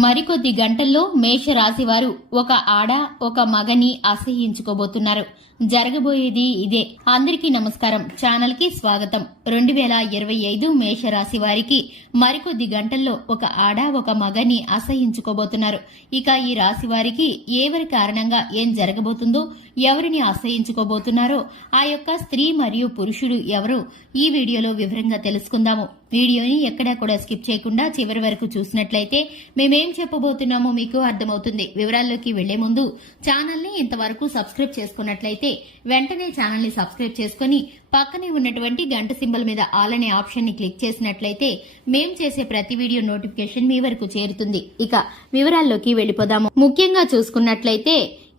మరికొద్ది గంటల్లో మేషరాశి వారు ఒక ఆడ ఒక మగని అసహ్యించుకోబోతున్నారు. జరగబోయేది ఇదే. అందరికీ నమస్కారం. ఛానల్ కి స్వాగతం. 2025 మేషరాశి వారికి మరికొద్ది గంటల్లో ఒక ఆడ ఒక మగని అసహ్యించుకోబోతున్నారు. ఇక ఈ రాశి వారికి ఎవరి కారణంగా ఏం జరగబోతుందో, ఎవరిని అసహ్యించుకోబోతున్నారో, ఆ యొక్క స్త్రీ మరియు పురుషుడు ఎవరో ఈ వీడియోలో వివరంగా తెలుసుకుందాము. వీడియోని ఎక్కడా కూడా స్కిప్ చేయకుండా చివరి వరకు చూసినట్లయితే మేమేం చెప్పబోతున్నామో మీకు అర్థమవుతుంది. వివరాల్లోకి వెళ్లే ముందు ఛానల్ ని ఇంతవరకు సబ్స్క్రైబ్ చేసుకున్నట్లయితే వెంటనే ఛానల్ ని సబ్స్క్రైబ్ చేసుకుని పక్కనే ఉన్నటువంటి గంట సింబల్ మీద ఆల్ అనే ఆప్షన్ ని క్లిక్ చేసినట్లయితే మేం చేసే ప్రతి వీడియో నోటిఫికేషన్ మీ వరకు చేరుతుంది. ఇక వివరాల్లోకి వెళ్లిపోదాము. ముఖ్యంగా చూసుకున్నట్లయితే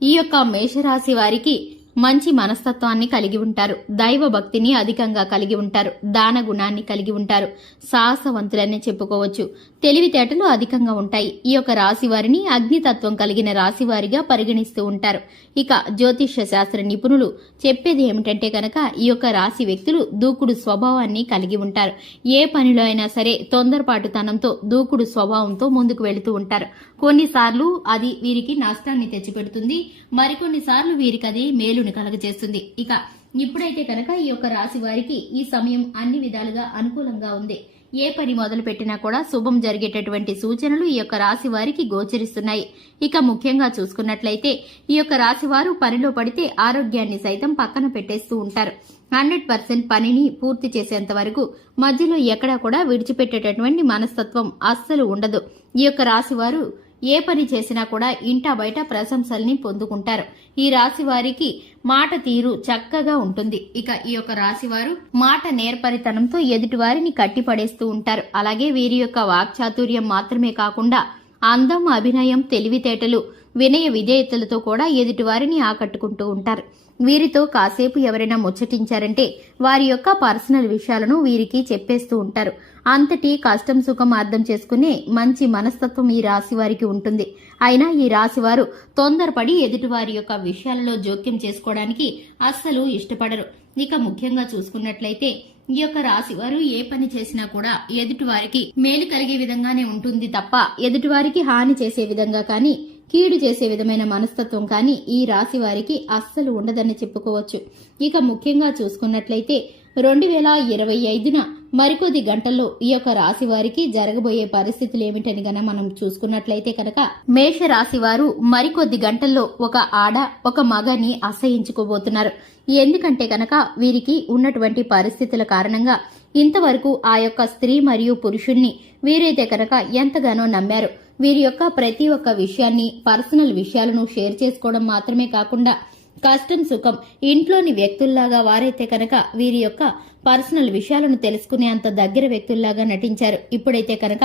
ఈ యొక్క మేషరాశి వారికి మంచి మనస్తత్వాన్ని కలిగి ఉంటారు. దైవ భక్తిని అధికంగా కలిగి ఉంటారు. దాన గుణాన్ని కలిగి ఉంటారు. సాహసవంతులని చెప్పుకోవచ్చు. తెలివితేటలు అధికంగా ఉంటాయి. ఈ యొక్క రాశి వారిని అగ్నితత్వం కలిగిన రాశి వారిగా పరిగణిస్తూ ఉంటారు. ఇక జ్యోతిష్య శాస్త్ర నిపుణులు చెప్పేది ఏమిటంటే కనుక ఈ యొక్క రాశి వ్యక్తులు దూకుడు స్వభావాన్ని కలిగి ఉంటారు. ఏ పనిలో అయినా సరే తొందరపాటుతనంతో దూకుడు స్వభావంతో ముందుకు వెళుతూ ఉంటారు. కొన్నిసార్లు అది వీరికి నష్టాన్ని తెచ్చిపెడుతుంది, మరికొన్నిసార్లు వీరికి అది మేలుని కలగజేస్తుంది. ఇక ఇప్పుడైతే కనుక ఈ యొక్క రాశి వారికి ఈ సమయం అన్ని విధాలుగా అనుకూలంగా ఉంది. ఏ పని మొదలు పెట్టినా కూడా శుభం జరిగేటటువంటి సూచనలు ఈ యొక్క రాశి వారికి గోచరిస్తున్నాయి. ఇక ముఖ్యంగా చూసుకున్నట్లయితే ఈ యొక్క రాశి వారు పనిలో పడితే ఆరోగ్యాన్ని సైతం పక్కన పెట్టేస్తూ ఉంటారు. 100% పనిని పూర్తి చేసేంత వరకు మధ్యలో ఎక్కడా కూడా విడిచిపెట్టేటటువంటి మనస్తత్వం అస్సలు ఉండదు. ఈ యొక్క రాశి వారు ఏ పని చేసినా కూడా ఇంటా బయట ప్రశంసల్ని పొందుకుంటారు. ఈ రాశి వారికి మాట తీరు చక్కగా ఉంటుంది. ఇక ఈ యొక్క రాశి వారు మాట నేర్పరితనంతో ఎదుటి వారిని కట్టిపడేస్తూ ఉంటారు. అలాగే వీరి యొక్క వాక్చాతుర్యం మాత్రమే కాకుండా అందం, అభినయం, తెలివితేటలు, వినయ విధేయతలతో కూడా ఎదుటి వారిని ఆకట్టుకుంటూ ఉంటారు. వీరితో కాసేపు ఎవరైనా ముచ్చటించారంటే వారి యొక్క పర్సనల్ విషయాలను వీరికి చెప్పేస్తూ ఉంటారు. అంతటి కష్టం సుఖం అర్థం చేసుకునే మంచి మనస్తత్వం ఈ రాశి వారికి ఉంటుంది. అయినా ఈ రాశి వారు తొందరపడి ఎదుటి వారి యొక్క విషయాలలో జోక్యం చేసుకోవడానికి అస్సలు ఇష్టపడరు. ఇక ముఖ్యంగా చూసుకున్నట్లయితే ఈ యొక్క రాశి వారు ఏ పని చేసినా కూడా ఎదుటి వారికి మేలు కలిగే విధంగానే ఉంటుంది తప్ప ఎదుటి వారికి హాని చేసే విధంగా కానీ కీడు చేసే విధమైన మనస్తత్వం కానీ ఈ రాశి వారికి అస్సలు ఉండదని చెప్పుకోవచ్చు. ఇక ముఖ్యంగా చూసుకున్నట్లయితే 2025న మరికొద్ది గంటల్లో ఈ యొక్క రాశి వారికి జరగబోయే పరిస్థితులు ఏమిటని గన మనం చూసుకున్నట్లయితే కనుక మేష రాశి వారు మరికొద్ది గంటల్లో ఒక ఆడ ఒక మగని అసహించుకోబోతున్నారు. ఎందుకంటే కనుక వీరికి ఉన్నటువంటి పరిస్థితుల కారణంగా ఇంతవరకు ఆ యొక్క స్త్రీ మరియు పురుషుణ్ణి వీరైతే కనుక ఎంతగానో నమ్మారు. వీరి యొక్క ప్రతి ఒక్క విషయాన్ని, పర్సనల్ విషయాలను షేర్ చేసుకోవడం మాత్రమే కాకుండా కష్టం సుఖం ఇంట్లోని వ్యక్తుల్లాగా వారైతే కనుక వీరి యొక్క పర్సనల్ విషయాలను తెలుసుకునే అంత దగ్గర వ్యక్తుల్లాగా నటించారు. ఇప్పుడైతే కనుక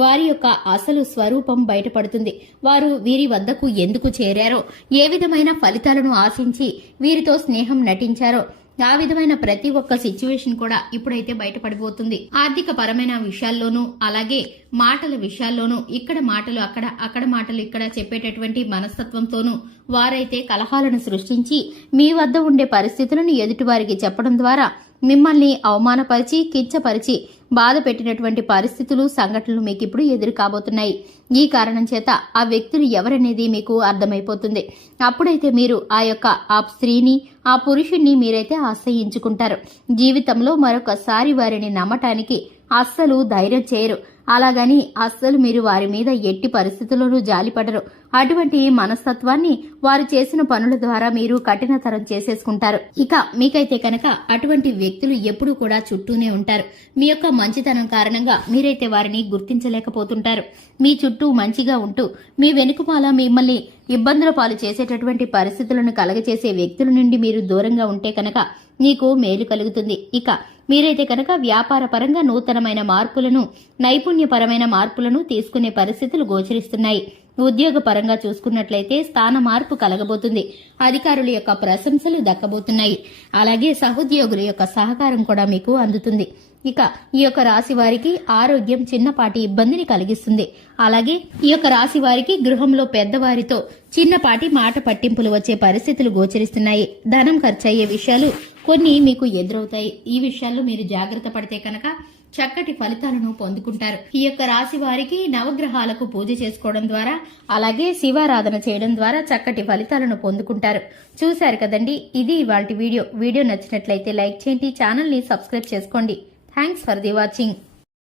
వారి యొక్క అసలు స్వరూపం బయటపడుతుంది. వారు వీరి వద్దకు ఎందుకు చేరారో, ఏ విధమైన ఫలితాలను ఆశించి వీరితో స్నేహం నటించారో ఆ విధమైన ప్రతి ఒక్క సిచ్యువేషన్ కూడా ఇప్పుడైతే బయటపడిపోతుంది. ఆర్థిక పరమైన విషయాల్లోనూ అలాగే మాటల విషయాల్లోనూ ఇక్కడ మాటలు అక్కడ, అక్కడ మాటలు ఇక్కడ చెప్పేటటువంటి మనస్తత్వంతోనూ వారైతే కలహాలను సృష్టించి మీ వద్ద ఉండే పరిస్థితులను ఎదుటివారికి చెప్పడం ద్వారా మిమ్మల్ని అవమానపరిచి, కించపరిచి బాధ పెట్టినటువంటి పరిస్థితులు, సంఘటనలు మీకు ఇప్పుడు ఎదురు కాబోతున్నాయి. ఈ కారణం చేత ఆ వ్యక్తులు ఎవరనేది మీకు అర్థమైపోతుంది. అప్పుడైతే మీరు ఆ యొక్క ఆ స్త్రీని, ఆ పురుషుణ్ణి మీరైతే ఆశ్రయించుకుంటారు. జీవితంలో మరొకసారి వారిని నమ్మటానికి అస్సలు ధైర్యం చేయరు. అలాగని అస్సలు మీరు వారి మీద ఎట్టి పరిస్థితుల్లోనూ జాలిపడరు. అటువంటి మనస్తత్వాన్ని వారు చేసిన పనుల ద్వారా మీరు కఠినతరం చేసేసుకుంటారు. ఇక మీకైతే కనుక అటువంటి వ్యక్తులు ఎప్పుడూ కూడా చుట్టూనే ఉంటారు. మీ యొక్క మంచితనం కారణంగా మీరైతే వారిని గుర్తించలేకపోతుంటారు. మీ చుట్టూ మంచిగా ఉంటూ మీ వెనుకమాల మిమ్మల్ని ఇబ్బందుల పాలు చేసేటటువంటి పరిస్థితులను కలగచేసే వ్యక్తుల నుండి మీరు దూరంగా ఉంటే కనుక మీకు మేలు కలుగుతుంది. ఇక మీరైతే కనుక వ్యాపార పరంగా నూతనమైన మార్పులను, నైపుణ్యపరమైన మార్పులను తీసుకునే పరిస్థితులు గోచరిస్తున్నాయి. ఉద్యోగ పరంగా చూసుకున్నట్లయితే స్థాన మార్పు కలగబోతుంది. అధికారుల యొక్క ప్రశంసలు దక్కబోతున్నాయి. అలాగే సహోద్యోగుల యొక్క సహకారం కూడా మీకు అందుతుంది. ఇక ఈ యొక్క రాశి వారికి ఆరోగ్యం చిన్నపాటి ఇబ్బందిని కలిగిస్తుంది. అలాగే ఈ యొక్క రాశి వారికి గృహంలో పెద్దవారితో చిన్నపాటి మాట పట్టింపులు వచ్చే పరిస్థితులు గోచరిస్తున్నాయి. ధనం ఖర్చయ్యే విషయాలు కొన్ని మీకు ఎదురవుతాయి. ఈ విషయాల్లో మీరు జాగ్రత్త పడితే కనుక చక్కటి ఫలితాలను పొందుకుంటారు. ఈ యొక్క రాశి వారికి నవగ్రహాలకు పూజ చేసుకోవడం ద్వారా అలాగే శివారాధన చేయడం ద్వారా చక్కటి ఫలితాలను పొందుకుంటారు. చూశారు కదండి, ఇది ఇవాల్టి వీడియో నచ్చినట్లయితే లైక్ చేయండి, ఛానల్ ని సబ్స్క్రైబ్ చేసుకోండి. Thanks for the watching.